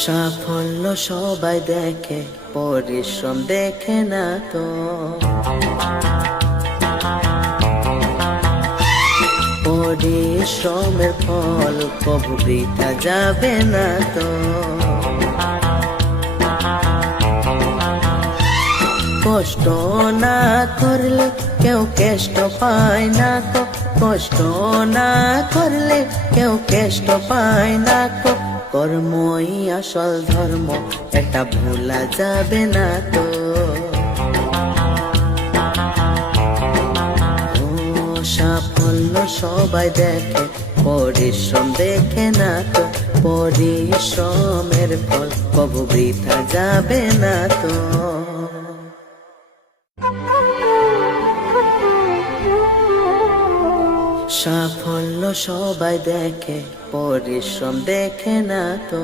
সাফল্য সবাই দেখে, পরিশ্রম দেখে না তো। পরিশ্রমের ফল কবু বৃথা যাবে না তো। কষ্ট না করলে কেউ কেষ্ট পায় না তো। কষ্ট না করলে কেউ কেষ্ট পায় না তো। কর্মই আসল ধর্ম, এটা ভোলা যাবে না তো। সাফল্য সবাই দেখে, পরিশ্রম দেখে না তো। পরিশ্রমের ফল কবু বৃথা যাবে না তো। সাফল্য সবাই দেখে, পরিশ্রম দেখে না তো।